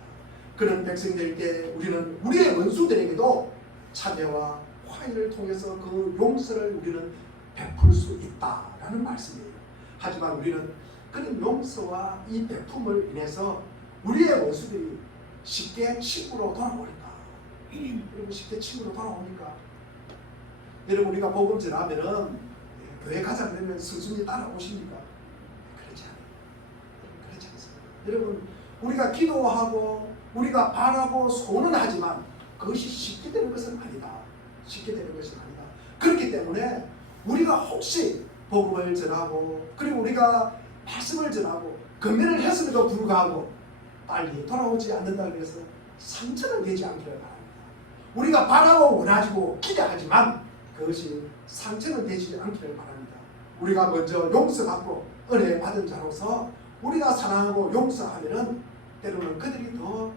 그런 백성이 될 때 우리는 우리의 원수들에게도 참회와 화해를 통해서 그 용서를 우리는 베풀 수 있다라는 말씀이에요. 하지만 우리는 그런 용서와 이 베품을 인해서 우리의 원수들이 쉽게 친구로 돌아오니까, 여러분 쉽게 친구로 돌아오니까, 여러분 우리가 복음 전하면은 교회 가자 그러면 순순히 따라오십니까? 그렇지 않아요. 그렇지 않습니다. 여러분 우리가 기도하고 우리가 바라고 소원은 하지만 그것이 쉽게 되는 것은 아니다. 쉽게 되는 것은 아니다. 그렇기 때문에 우리가 혹시 복음을 전하고 그리고 우리가 말씀을 전하고 건면을 했음에도 불구하고 빨리 돌아오지 않는다고 해서 상처는 되지 않기를 바랍니다. 우리가 바라고 원하고 기대하지만 그것이 상처는 되지 않기를 바랍니다. 우리가 먼저 용서받고 은혜 받은 자로서 우리가 사랑하고 용서하면은 때로는 그들이 더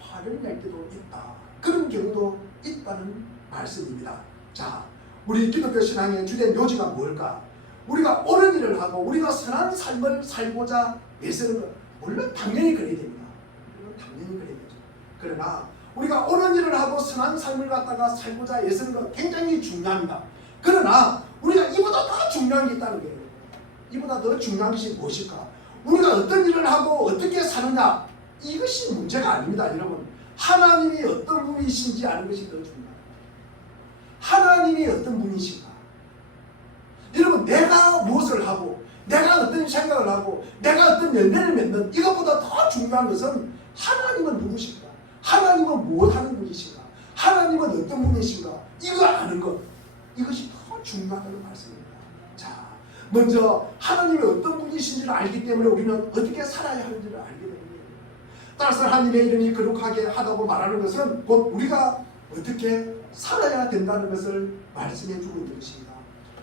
화를 낼 때도 있다. 그런 경우도 있다는 말씀입니다. 자, 우리 기독교 신앙의 주된 요지가 뭘까? 우리가 옳은 일을 하고 우리가 선한 삶을 살고자 애쓰는 것, 물론 당연히 그래야 됩니다. 물론 당연히 그래야 되죠. 그러나 우리가 옳은 일을 하고 선한 삶을 갖다가 살고자 애쓰는 것 굉장히 중요합니다. 그러나 우리가 이보다 더 중요한 게 있다는 거예요. 이보다 더 중요한 것이 무엇일까? 우리가 어떤 일을 하고 어떻게 사느냐, 이것이 문제가 아닙니다. 여러분, 하나님이 어떤 분이신지 아는 것이 더 중요합니다. 하나님이 어떤 분이신가? 여러분, 내가 무엇을 하고 내가 어떤 생각을 하고 내가 어떤 열매를 맺는 이것보다 더 중요한 것은 하나님은 누구신가? 하나님은 무엇하는 분이신가? 하나님은 어떤 분이신가? 이거 아는 것, 이것이 더 중요하다는 말씀입니다. 자, 먼저 하나님이 어떤 분이신지를 알기 때문에 우리는 어떻게 살아야 하는지를 알게 됩니다. 따라서 하나님의 이름이 거룩하게 하다고 말하는 것은 곧 우리가 어떻게 살아야 된다는 것을 말씀해 주고 있는 것입니다.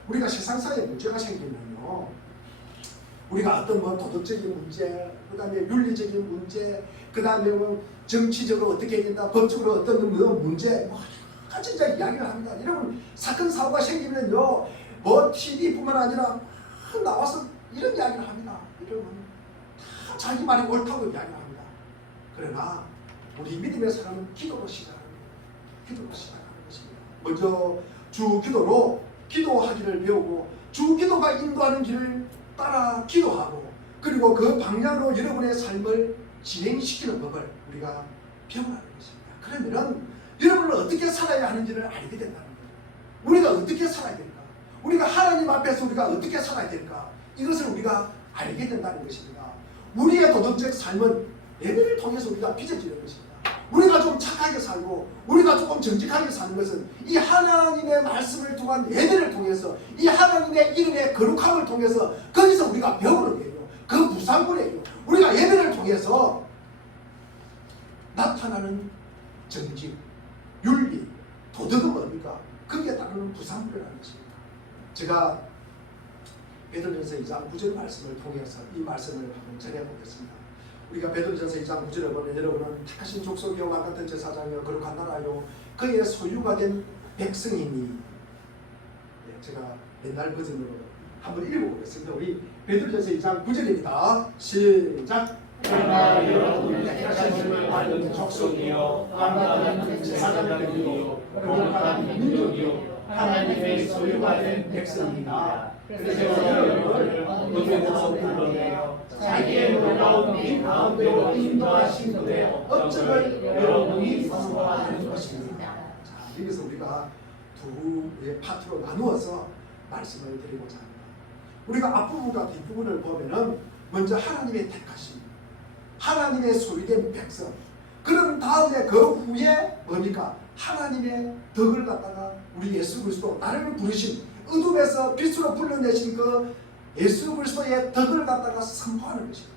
우리가 세상사에 문제가 생기면요, 우리가 어떤 도덕적인 문제, 그 다음에 윤리적인 문제, 그 다음에 정치적으로 어떻게 해야 된다, 법적으로 어떤 문제, 같이 이제 이야기를 합니다. 여러분, 사건 사고가 생기면요, TV뿐만 아니라 나와서 이런 이야기를 합니다. 여러분, 다 자기 말이 옳다고 이야기를 합니다. 그러나 우리 믿음의 사람은 기도로 시작합니다. 기도로 시작하는 것입니다. 먼저 주 기도로 기도하기를 배우고 주 기도가 인도하는 길을 따라 기도하고 그리고 그 방향으로 여러분의 삶을 진행시키는 법을 우리가 배우라는 것입니다. 그러면은 여러분은 어떻게 살아야 하는지를 알게 된다는 거죠. 우리가 어떻게 살아야 될까? 우리가 하나님 앞에서 우리가 어떻게 살아야 될까? 이것을 우리가 알게 된다는 것입니다. 우리의 도덕적 삶은 예배를 통해서 우리가 빚어지는 것입니다. 우리가 좀 착하게 살고 우리가 조금 정직하게 사는 것은 이 하나님의 말씀을 통한 예배를 통해서 이 하나님의 이름의 거룩함을 통해서 거기서 우리가 배우는 거예요. 그 부산물이에요. 우리가 예배를 통해서 나타나는 정직, 윤리, 도덕은 뭡니까? 거기에 따르는 부산물이라는 것입니다. 제가 베드로전서 2장 9절 말씀을 통해서 이 말씀을 한번 전해보겠습니다. 우리가 베드로전서 2장 9절에 보면 여러분은 택하신 족속이요 왕 같은 제사장이요 거룩한 나라요 그의 소유가 된 백성이니. 제가 옛날 버전으로 한번 읽어보겠습니다. 우리 베드로전서 2장 9절입니다. 시작. 그러나 여러분 택하심을 받은 족속이요 왕 같은 제사장이요 거룩한 민족이요 하나님의 소유가 된 백성입니다. 그래서 여러분을 어둠에서 불러내어 자기의 놀라운 빛 가운데로 인도하신 그의 업적을 여러분이 선포하는 것입니다. 자, 여기서 우리가 두 파트로 나누어서 말씀을 드리고자 합니다. 우리가 앞부분과 뒷부분을 보면은 먼저 하나님의 택하심, 하나님의 소유된 백성, 그런 다음에 그 후에 뭡니까? 하나님의 덕을 갖다가 우리 예수 그리스도 나를 부르신 어둠에서 빛으로 불러내신 그 예수 그리스도의 덕을 갖다가 선포하는 것입니다.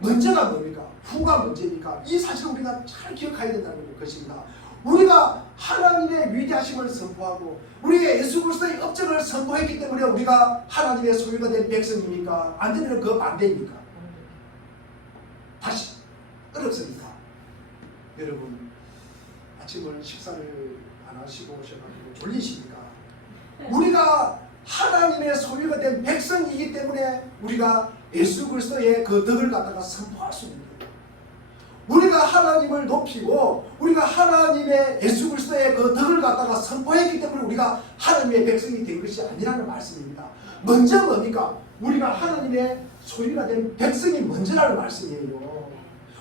먼저가 뭡니까? 후가 문제입니까? 이 사실을 우리가 잘 기억해야 된다는 것입니다. 우리가 하나님의 위대하심을 선포하고 우리의 예수 그리스도의 업적을 선포했기 때문에 우리가 하나님의 소유가 된 백성입니까? 안 되면 그 반대입니까? 다시 어렵습니까? 여러분 아침을 식사를 안 하시고 오셔가지고 졸리십니까? 우리가 하나님의 소유가 된 백성이기 때문에 우리가 예수 그리스도의 그 덕을 갖다가 선포할 수 있는 거예요. 우리가 하나님을 높이고 우리가 하나님의 예수 그리스도의 그 덕을 갖다가 선포했기 때문에 우리가 하나님의 백성이 된 것이 아니라는 말씀입니다. 먼저 뭡니까? 우리가 하나님의 소유가 된 백성이 먼저라는 말씀이에요.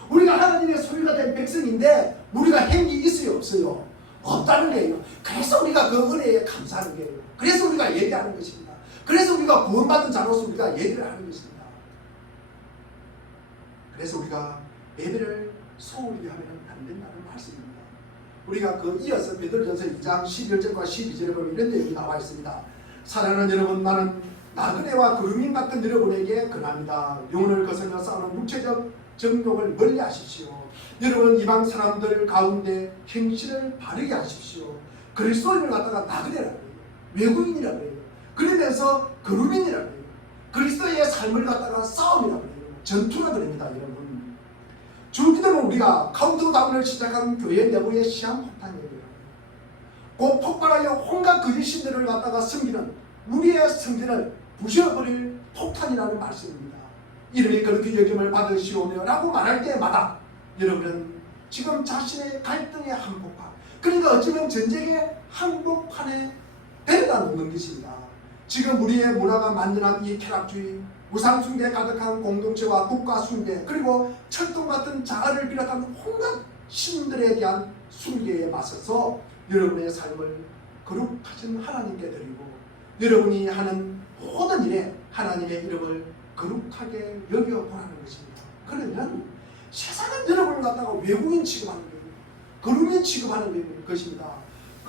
우리가 하나님의 소유가 된 백성인데 우리가 행위 있어요 없어요? 없다는 거예요. 그래서 우리가 그 은혜에 감사하는 거예요. 그래서 우리가 예배하는 것입니다. 그래서 우리가 구원받은 자로서 우리가 예배를 하는 것입니다. 그래서 우리가 예배를 소홀히 하면 안 된다는 말씀입니다. 우리가 그 이어서 베드로전서 2장 11절과 12절에 보면 이런 내용이 나와 있습니다. 사랑하는 여러분, 나는 나그네와 그루민 같은 여러분에게 권합니다. 영혼을 거스려 싸우는 육체적 정욕을 멀리 하십시오. 여러분 이방 사람들 가운데 행실을 바르게 하십시오. 그리스도인을 갖다가 나그네라고 해요. 외국인이라고 해요. 그러면서 그루민이라고 해요. 그리스도의 삶을 갖다가 싸움이라고 해요. 전투라 그럽니다. 여러분 주기도는 우리가 카운트다운을 시작한 교회 내부의 시한폭탄이에요. 곧 폭발하여 온갖 거짓신들을 갖다가 섬기는 우리의 성전을 부셔버릴 폭탄이라는 말씀입니다. 이름이 그렇게 여김을 받으시오며 라고 말할 때마다 여러분은 지금 자신의 갈등의 한복판, 그러니까 어쩌면 전쟁의 한복판에 데려다 놓는 것입니다. 지금 우리의 문화가 만들어낸 이 쾌락주의, 우상숭배 가득한 공동체와 국가숭배, 그리고 철동 같은 자아를 비롯한 온갖 신들에 대한 숭배에 맞서서 여러분의 삶을 거룩하신 하나님께 드리고 여러분이 하는 모든 일에 하나님의 이름을 거룩하게 여겨보라는 것입니다. 그러면 세상은 여러분을 갖다가 외국인 취급하는 거예요. 거룩인 취급하는 것입니다.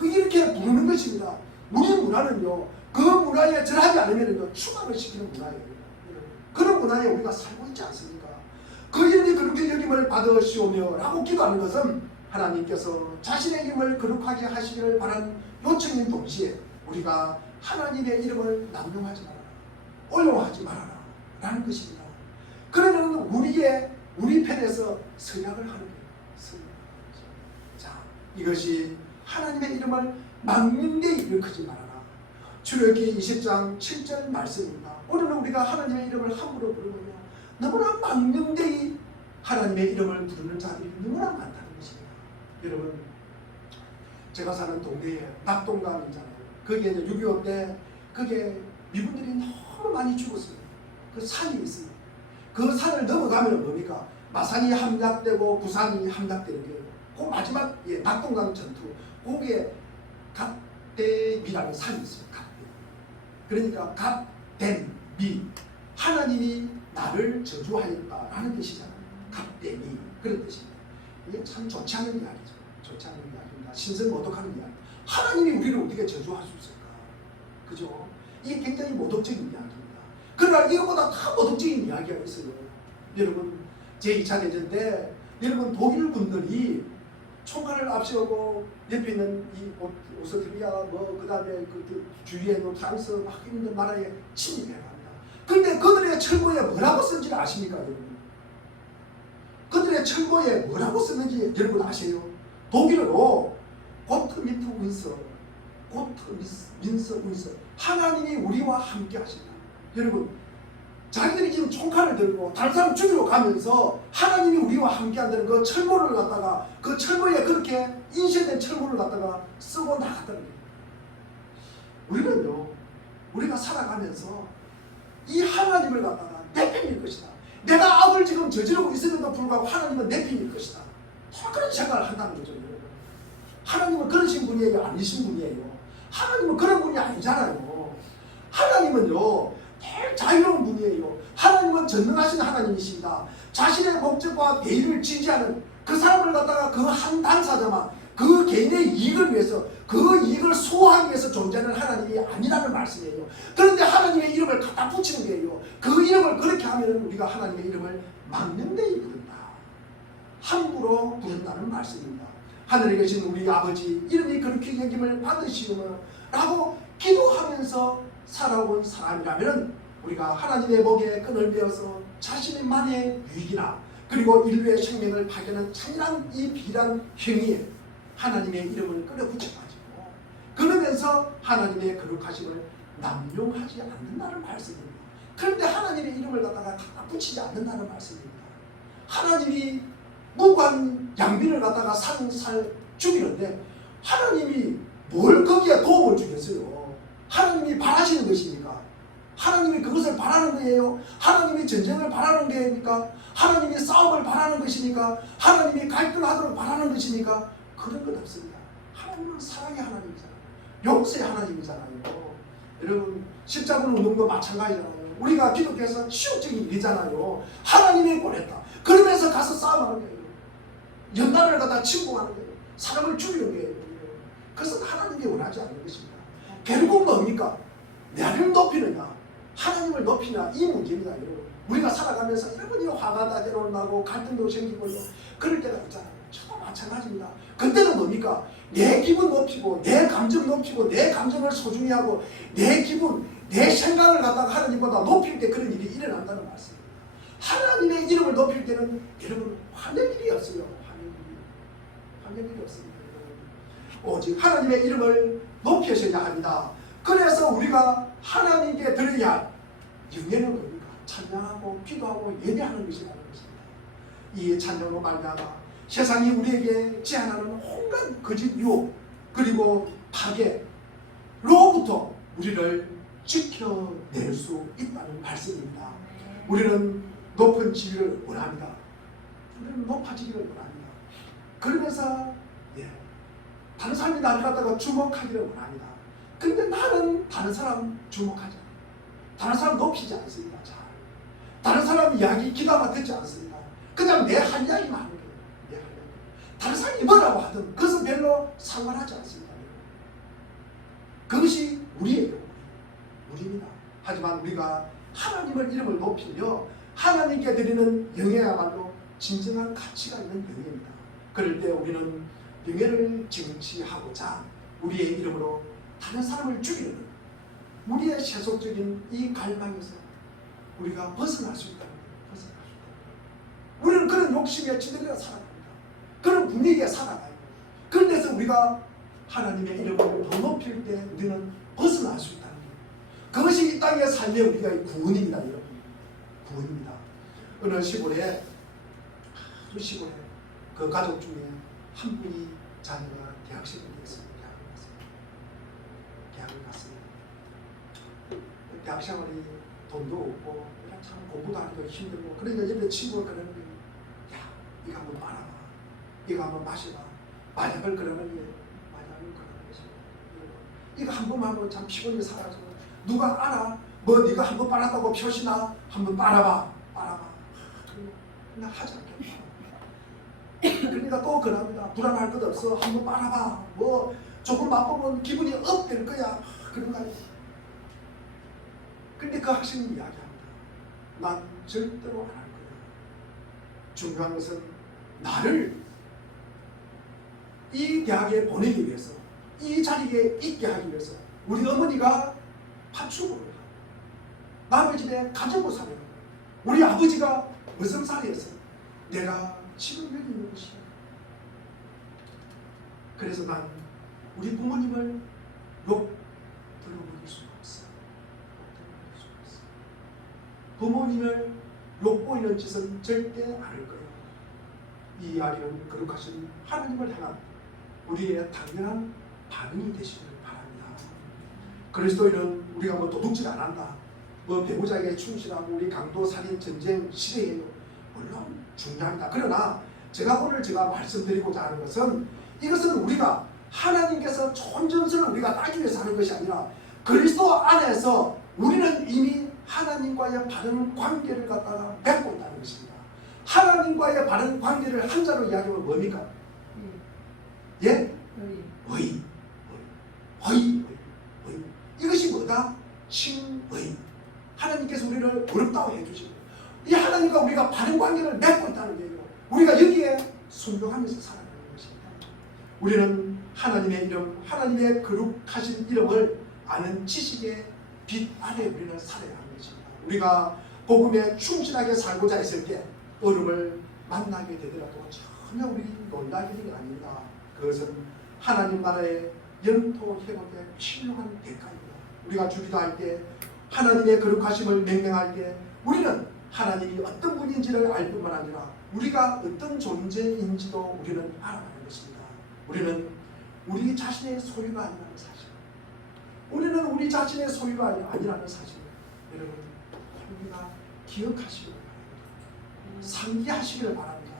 이렇게 부르는 것입니다. 우리 문화는요, 그 문화에 절하지 않으면 추방을 시키는 문화예요. 그런 문화에 우리가 살고 있지 않습니까? 그 이름이 그렇게 여김을 받으시오며 라고 기도하는 것은 하나님께서 자신의 이름을 거룩하게 하시기를 바라는 요청인 동시에 우리가 하나님의 이름을 남용하지 말아라, 오용하지 말아라 라는 것입니다. 그러면 우리 편에서 서약을 하는 거예요. 자, 이것이 하나님의 이름을 망령되이 일컫지 말아라. 출애굽기 20장 7절 말씀입니다. 오늘은 우리가 하나님의 이름을 함부로 부르느냐, 너무나 망령되이 하나님의 이름을 부르는 자들이 너무나 많다는 것입니다. 여러분, 제가 사는 동네에 낙동강이잖아요. 거기에 6.25 때 그게 미군들이 너무 많이 죽었어요. 그 산이 있어요. 그 산을 넘어가면 뭡니까? 마산이 함락되고 부산이 함락되는 거예요. 그 마지막 낙동강 전투, 거기에 갑대미라는 산이 있어요. 갑대. 그러니까 갑댐미, 하나님이 나를 저주하였다라는 뜻이잖아요. 갑대미, 그런 뜻입니다. 이게 참 좋지 않은 이야기죠. 좋지 않은 이야기입니다. 신성 모독하는 이야기. 하나님이 우리를 어떻게 저주할 수 있을까? 그죠? 이게 굉장히 모독적인 이야기입니다. 그러나 이것보다 더 모독적인 이야기가 있어요. 여러분, 제2차 대전 때 여러분 독일 군들이 총칼을 앞세우고 옆에 있는 이 오스트리아 그 다음에 그 주위에 있는 프랑스 막 있는 나라에 침입해 갑니다. 그런데 그들의 철거에 뭐라고 쓴지를 아십니까, 여러분? 그들의 철거에 뭐라고 썼는지 여러분 아세요? 독일어로 고트 미트 운서, 고트 민서 운서, 하나님이 우리와 함께 하신다. 여러분, 자기들이 지금 총칼을 들고 다른 사람 죽이러 가면서 하나님이 우리와 함께 한다는 그 철모를 갖다가 그 철모에 그렇게 인쇄된 철모를 갖다가 쓰고 나갔다는 거예요. 우리는요, 우리가 살아가면서 이 하나님을 갖다가 내 편일 것이다. 내가 악을 지금 저지르고 있음에도 불구하고 하나님은 내 편일 것이다. 그런 생각을 한다는 거죠. 여러분. 하나님은 그러신 분이에요? 아니신 분이에요? 하나님은 그런 분이 아니잖아요. 하나님은요, 제일 자유로운 분이에요. 하나님은 전능하신 하나님이십니다. 자신의 목적과 대의를 지지하는 그 사람을 갖다가 그 한 당사자만 그 개인의 이익을 위해서 그 이익을 수호하기 위해서 존재하는 하나님이 아니라는 말씀이에요. 그런데 하나님의 이름을 갖다 붙이는 거예요. 그 이름을 그렇게 하면 우리가 하나님의 이름을 망령되이 부른다, 함부로 부른다는 말씀입니다. 하늘에 계신 우리 아버지 이름이 그렇게 여김을 받으시오라고 기도하면서 살아온 사람이라면 우리가 하나님의 목에 끈을 베어서 자신만의 유익이나 그리고 인류의 생명을 파괴하는 찬란한 이 비란 행위에 하나님의 이름을 끌어붙여가지고 그러면서 하나님의 거룩하심을 남용하지 않는다는 말씀입니다. 그런데 하나님의 이름을 갖다가 붙이지 않는다는 말씀입니다. 하나님이 무관 양비를 갖다가 살 죽이는데 하나님이 뭘 거기에 도움을 주겠어요? 하나님이 바라시는 것입니까? 하나님이 그것을 바라는 거예요? 하나님이 전쟁을 바라는 거입니까? 하나님이 싸움을 바라는 것입니까? 하나님이 갈등하도록 바라는 것입니까? 그런 건 없습니다. 하나님은 사랑의 하나님이잖아요. 용서의 하나님이잖아요. 여러분, 십자군 운동도 마찬가지잖아요. 우리가 기독교에서 시욕적인 일이잖아요. 하나님이 보냈다. 그러면서 가서 싸움하는 거예요. 연단을 갖다 침공하는 거예요. 사람을 죽이는 거예요. 그것은 하나님이 원하지 않는 것입니다. 결국 뭡니까? 나를 높이느냐 하나님을 높이냐 이 문제입니다. 여러분. 우리가 살아가면서 여러분이 화가 나대로 나고 갈등도 생기고 그럴 때가 있잖아요. 저도 마찬가지입니다. 그때는 뭡니까? 내 기분 높이고 내 감정 높이고 내 감정을 소중히 하고 내 기분 내 생각을 갖다가 하나님보다 높일 때 그런 일이 일어난다는 말씀입니다. 하나님의 이름을 높일 때는 여러분 화낼 일이 없어요. 화낼 일이 없습니다. 오직 하나님의 이름을 높이셔야 합니다. 그래서 우리가 하나님께 드려야 할 영예는 뭡니까? 찬양하고 기도하고 예배하는 것이라는 것입니다. 이 찬양으로 말미암아 세상이 우리에게 제안하는 온갖 거짓 유혹 그리고 파괴로부터 우리를 지켜낼 수 있다는 말씀입니다. 우리는 높은 지위를 원합니다. 우리는 높아지기를 원합니다. 그러면서 다른 사람이 나를 갖다가 주목하기를 원합니다. 그런데 나는 다른 사람 주목하지 않아요. 다른 사람 높이지 않습니다. 잘. 다른 사람 이야기 귀담아 듣지 않습니다. 그냥 내 할 이야기만 하는 거예요. 내 할 이야기. 다른 사람이 뭐라고 하든 그것은 별로 상관하지 않습니다. 그것이 우리예요. 우리입니다. 하지만 우리가 하나님의 이름을 높이며 하나님께 드리는 영예야말로 진정한 가치가 있는 영예입니다. 그럴 때 우리는 영예를 쟁취하고자 우리의 이름으로 다른 사람을 죽이는 우리의 세속적인 이 갈망에서 우리가 벗어날 수 있다는 거예요. 벗어날 수 있다는 거예요. 우리는 그런 욕심에 찌들려 살아갑니다. 그런 분위기에 살아가요. 그런데서 우리가 하나님의 이름을 더 높일 때 우리는 벗어날 수 있다는 거예요. 그것이 이 땅의 삶의 우리가 구원입니다. 여러분. 구원입니다. 어느 시골에 아주 시골에 그 가족 중에 한 분이 자녀가 대학생이 되었습니다. 대학을 갔습니다. 대학 생활이 돈도 없고 참 공부도 하기도 힘들고 그러니까 옆에 친구가 그러는 거예요. 야, 이거 한번 말아봐. 이거 한번 마셔봐. 마약을 그러는 거예요. 마약을 그러는 것이고 이거 한 번만 하면 참 피곤이 사라지고 누가 알아? 뭐 네가 한 번 빨았다고 표시나? 한번 빨아봐. 빨아봐. 그냥 하지 않겠다. 그러니까 또 그럽니다. 불안할 것 없어. 한번 빨아봐. 뭐 조금 맛보면 기분이 업될 거야. 그런 거 아니에요. 근데 그 학생이 이야기합니다. 난 절대로 안 할 거야. 중요한 것은 나를 이 대학에 보내기 위해서 이 자리에 있게 하기 위해서 우리 어머니가 파출부를 하고 남의 집에 가정부 살아요. 우리 아버지가 의성살이에서 내가 지금 여기 있는 것이야. 그래서 난 우리 부모님을 욕 들어보길 수가 없어. 부모님을 욕보이는 짓은 절대 안 할 거예요. 이 아이는 거룩하신 하나님을 향한 우리의 당연한 반응이 되시기를 바랍니다. 그리스도인은 우리가 뭐 도둑질 안 한다, 뭐 배우자에게 충실하고 우리 강도 살인 전쟁 시대에요. 물론 중요합니다. 그러나 제가 말씀드리고자 하는 것은 이것은 우리가 하나님께서 좋은 점수를 우리가 따기 위해서 하는 것이 아니라 그리스도 안에서 우리는 이미 하나님과의 바른 관계를 갖다가 맺고 있다는 것입니다. 하나님과의 바른 관계를 한자로 이야기하면 뭡니까? 예? 의. 이것이 뭐다? 칭의. 하나님께서 우리를 어렵다고 해주시고 이 하나님과 우리가 바른 관계를 맺고 있다는 거예요. 우리가 여기에 순종하면서 살아가는 것입니다. 우리는 하나님의 이름, 하나님의 거룩하신 이름을 아는 지식의 빛 아래 우리는 살아야 하는 것입니다. 우리가 복음에 충실하게 살고자 했을 때 어려움을 만나게 되더라도 전혀 우리 놀랄 일이 아닙니다. 그것은 하나님 나라의 영토 회복에 필요한 대가입니다. 우리가 주기도할 때 하나님의 거룩하심을 맹명할 때 우리는 하나님이 어떤 분인지를 알 뿐만 아니라 우리가 어떤 존재인지도 우리는 알아가는 것입니다. 우리는 우리 자신의 소유가 아니라는 사실, 우리는 우리 자신의 소유가 아니라는 사실, 여러분 우리가 기억하시길 바랍니다. 상기하시길 바랍니다.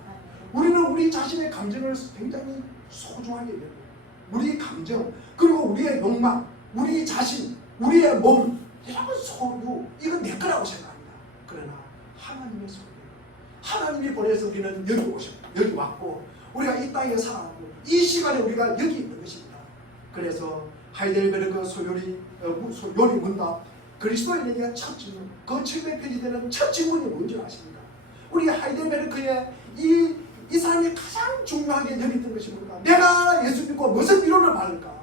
우리는 우리 자신의 감정을 굉장히 소중하게 여겨요. 우리 감정, 그리고 우리의 욕망, 우리 자신, 우리의 몸, 이런 소유, 이건 내 거라고 생각합니다. 그러나 하나님의 소유, 하나님이 보내서 우리는 여기 왔고 우리가 이 땅에 살아가고 이 시간에 우리가 여기 있는 것입니다. 그래서 하이델베르크 요리 문답 그리스도인에게 첫 질문, 그 700페이지 되는 첫 질문이 뭔지 아십니까? 우리 하이델베르크의 이 사람이 가장 중요하게 여겼던 것이 뭘까? 내가 예수 믿고 무슨 위로를 받을까?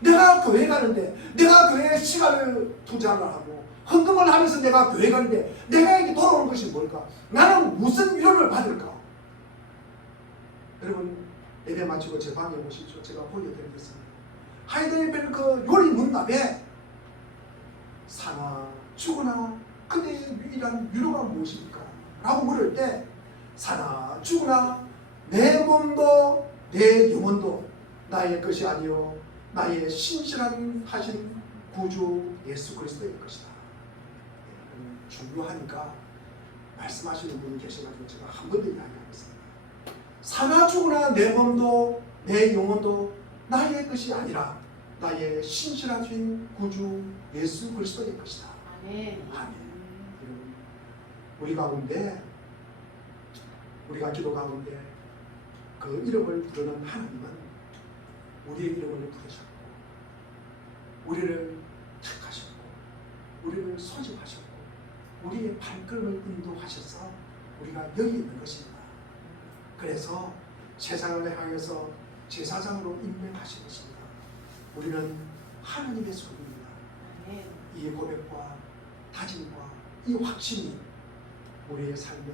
내가 교회 가는데, 내가 교회에 시간을 투자를 하고 헌금을 하면서 내가 교회 가는데 내가에게 돌아오는 것이 뭘까? 나는 무슨 위로를 받을까? 여러분 예배 마치고 제 방에 오십시오. 제가 보여드리겠습니다. 하이델베르크 요리 문답에 사나 죽으나 그대의 유일한 위로가 무엇입니까? 라고 물을 때 사나 죽으나 내 몸도 내 영혼도 나의 것이 아니요 나의 신실한 하신 구주 예수 그리스도의 것이다. 중요하니까 말씀하시는 분이 계셔가지고 제가 한 번 더 이야기하겠습니다. 사나 죽으나 내 몸도 내 영혼도 나의 것이 아니라 나의 신실하신 구주 예수 그리스도의 것이다. 아멘. 우리가 기도 가운데 그 이름을 부르는 하나님은 우리의 이름을 부르셨고 우리를 택하셨고 우리를 소집하셨고 우리의 발걸음을 인도하셔서 우리가 여기 있는 것입니다. 그래서 세상을 향해서 제사장으로 임명하신 것입니다. 우리는 하나님의 소유입니다. 이 고백과 다짐과 이 확신이 우리의 삶에